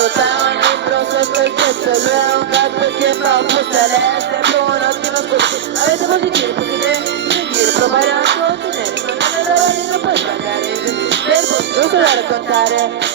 Portava un libro sotto il tetto, lui è un gatto che fa opposta, lei è sempre un ottimo ascolto. Avete positivo, poche idee, sentire, provare a ottenere, ma non è roba di troppo sbagliare, per posto da raccontare.